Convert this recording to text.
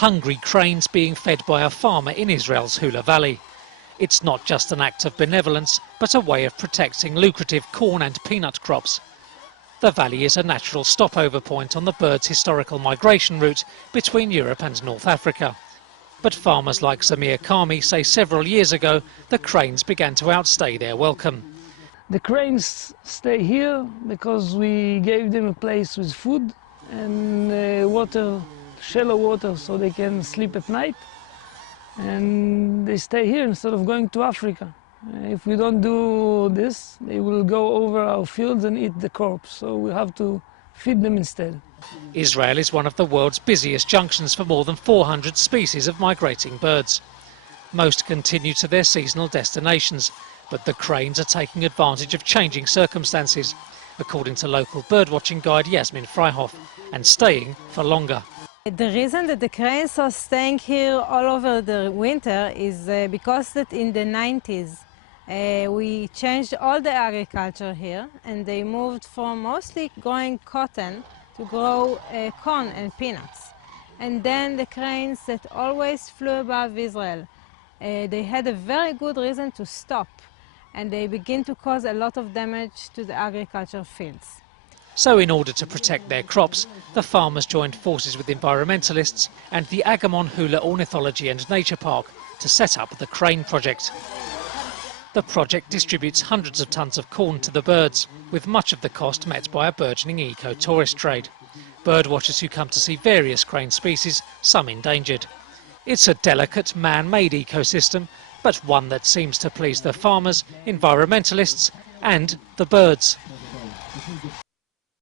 hungry cranes being fed by a farmer in Israel's Hula Valley. It's not just an act of benevolence, but a way of protecting lucrative corn and peanut crops. The valley is a natural stopover point on the birds' historical migration route between Europe and North Africa. But farmers like Zamir Karmi say several years ago the cranes began to outstay their welcome. The cranes stay here because we gave them a place with food and water, shallow water, so they can sleep at night. And they stay here instead of going to Africa. If we don't do this, they will go over our fields and eat the crops, so we have to feed them instead. Israel is one of the world's busiest junctions for more than 400 species of migrating birds. Most continue to their seasonal destinations, but the cranes are taking advantage of changing circumstances, according to local birdwatching guide Yasmin Freihoff, and staying for longer. The reason that the cranes are staying here all over the winter is because that in the 90s we changed all the agriculture here, and they moved from mostly growing cotton to grow corn and peanuts. And then the cranes that always flew above Israel, they had a very good reason to stop, and they begin to cause a lot of damage to the agriculture fields. So in order to protect their crops, the farmers joined forces with environmentalists and the Agamon Hula Ornithology and Nature Park to set up the Crane Project. The project distributes hundreds of tons of corn to the birds, with much of the cost met by a burgeoning eco-tourist trade. Birdwatchers who come to see various crane species, some endangered. It's a delicate man-made ecosystem, but one that seems to please the farmers, environmentalists and the birds.